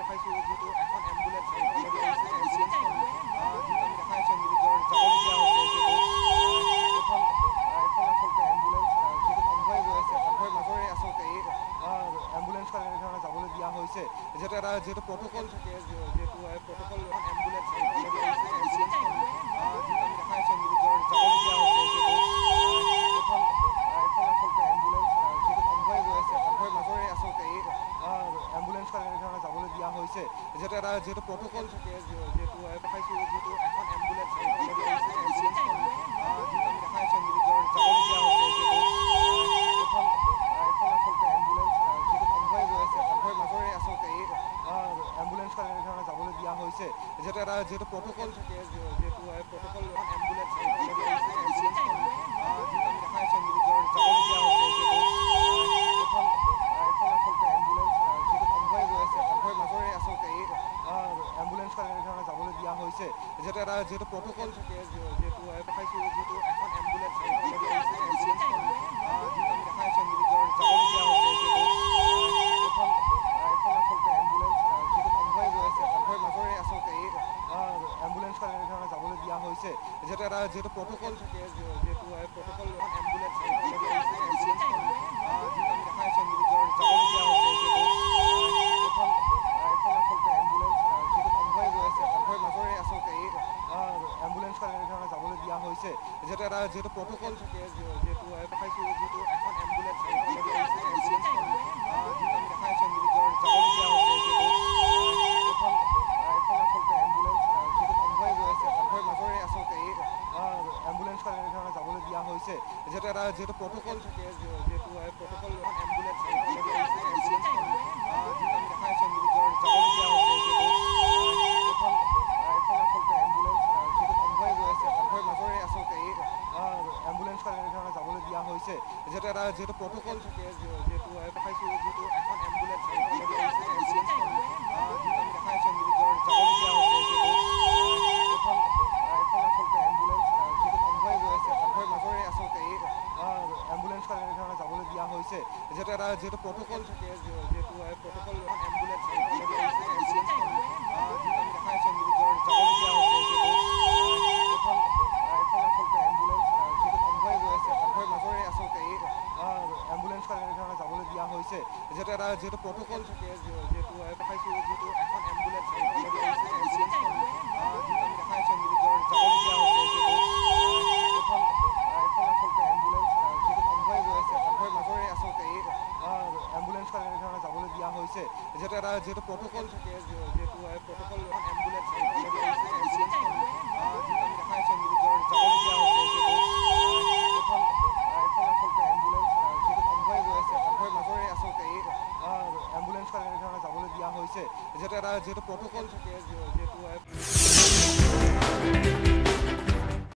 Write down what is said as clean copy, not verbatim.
দেখাইছো যিহেতু এখন এম্বুলেন্স যিহেতু আমি দেখাইছো নিজৰ যাবলৈ দিয়া হৈছে যিহেতু এখন আচলতে এম্বুলেন্স যিহেতু কনভয় গৈ আছে কনভয়ৰ মাজেৰে আচলতে এই এম্বুলেন্সখন এনেধৰণে যাবলৈ দিয়া হৈছে যিহেতু এটা যিহেতু প্ৰট'কল থাকে যিহেতু প্ৰট'কল এখন এম্বুলেন্স যিহেতু আমি দেখাইছো নিজৰ যাবলৈ দিয়া হৈছে যিহেতু এখন আচলতে এম্বুলেন্স যিহেতু কনভয় গৈ আছে কনভয়ৰ মাজেৰে আচলতে এই এম্বুলেন্সখন এনেধৰণে যাবলৈ দিয়া হৈছে যিহেতু এটা যিহেতু প্ৰট'কল থাকে যিহেতু দেখাইছো যিহেতু এখন এম্বুলেন্স এম্বুলেন্সখন যিহেতু আমি দেখাইছো নিজৰ যাবলৈ দিয়া হৈছে যিহেতু এখন আচলতে এম্বুলেন্স যিহেতু কনভয় গৈ আছে কনভয়ৰ মাজেৰে আচলতে এই এম্বুলেন্সখন এনেধৰণে যাবলৈ দিয়া হৈছে যিহেতু এটা যিহেতু প্ৰট'কল থাকে যিহেতু প্ৰট'কল এখন এম্বুলেন্স এম্বুলেন্সখন যিহেতু আমি দেখাইছো নিজৰ যাবলৈ দিয়া হৈছে যিহেতু এখন আচলতে এম্বুলেন্স যিহেতু কনভয় গৈ আছে কনভয়ৰ মাজেৰে আচলতে এই এম্বুলেন্সখন এনেধৰণে যাবলৈ দিয়া হৈছে যিহেতু এটা যিহেতু প্ৰট'কল থাকে যিহেতু দেখাইছো যিহেতু এখন এম্বুলেন্স এম্বুলেন্সখন যিহেতু আমি দেখাইছো নিজৰ যাবলৈ দিয়া হৈছে যিহেতু এখন আচলতে এম্বুলেন্স যিহেতু কনভয় গৈ আছে কনভয়ৰ মাজেৰে আচলতে এই এম্বুলেন্সখন এনেধৰণে যাবলৈ দিয়া হৈছে যিহেতু এটা যিহেতু প্ৰট'কল থাকে যিহেতু প্ৰট'কল এখন এম্বুলেন্স এম্বুলেন্সখন যিহেতু আমি দেখাইছো নিজৰ যাবলৈ দিয়া হৈছে যিহেতু এখন আচলতে এম্বুলেন্স যিহেতু কনভয় গৈ আছে কনভয়ৰ মাজেৰে আচলতে এই এম্বুলেন্সখন এনেধৰণে যাবলৈ দিয়া হৈছে যিহেতু এটা যিহেতু প্ৰট'কল থাকে যিহেতু দেখাইছো যিহেতু এখন এম্বুলেন্স এম্বুলেন্সখন যিহেতু আমি দেখাইছো নিজৰ যাবলৈ দিয়া হৈছে যিহেতু এখন আচলতে এম্বুলেন্স যিহেতু কনভয় গৈ আছে কনভয়ৰ মাজেৰে আচলতে এই এম্বুলেন্সখন এনেধৰণে যাবলৈ দিয়া হৈছে যিহেতু এটা যিহেতু প্ৰট'কল থাকে যিহেতু প্ৰট'কল এখন এম্বুলেন্স এম্বুলেন্সখন যিহেতু আমি দেখাইছো নিজৰ যাবলৈ দিয়া হৈছে যিহেতু এখন আচলতে এম্বুলেন্স যিহেতু কনভয় গৈ আছে কনভয়ৰ মাজেৰে আচলতে এই এম্বুলেন্সখন এনেধৰণে যাবলৈ দিয়া হৈছে যিহেতু এটা যিহেতু প্ৰট'কল থাকে যিহেতু দেখাইছো যিহেতু এখন এম্বুলেন্স এম্বুলেন্সখন যিহেতু আমি দেখাইছো নিজৰ যাবলৈ দিয়া হৈছে যিহেতু এখন আচলতে এম্বুলেন্স যিহেতু কনভয় গৈ আছে কনভয়ৰ মাজেৰে আচলতে এই এম্বুলেন্সখন এনেধৰণে যাবলৈ দিয়া হৈছে যিহেতু এটা যিহেতু প্ৰট'কল থাকে যিহেতু প্ৰট'কল এখন এম্বুলেন্স এম্বুলেন্সখন যিহেতু আমি দেখাইছো নিজৰ যাবলৈ দিয়া হৈছে যিহেতু এখন আচলতে এম্বুলেন্স যিহেতু কনভয় গৈ আছে কনভয়ৰ মাজেৰে আচলতে এই এম্বুলেন্সখন এনেধৰণে যাবলৈ দিয়া হৈছে যিহেতু এটা যিহেতু প্ৰট'কল থাকে যিহেতু দেখাইছো যিহেতু এখন এম্বুলেন্স এম্বুলেন্সখন যিহেতু আমি দেখাইছো নিজৰ যাবলৈ দিয়া হৈছে যিহেতু এখন আচলতে এম্বুলেন্স যিহেতু কনভয় গৈ আছে কনভয়ৰ মাজেৰে আচলতে এই এম্বুলেন্সখন এনেধৰণে যাবলৈ দিয়া হৈছে যিহেতু এটা যিহেতু প্ৰট'কল থাকে যিহেতু প্ৰট'কল এখন এম্বুলেন্স এম্বুলেন্সখন যিহেতু আমি দেখাইছো নিজৰ যাবলৈ দিয়া হৈছে যিহেতু এখন আচলতে এম্বুলেন্স যিহেতু কনভয় গৈ আছে কনভয়ৰ মাজেৰে আচলতে এই এম্বুলেন্সখন এনেধৰণে যাবলৈ দিয়া হৈছে যিহেতু এটা যিহেতু প্ৰট'কল থাকে যিহেতু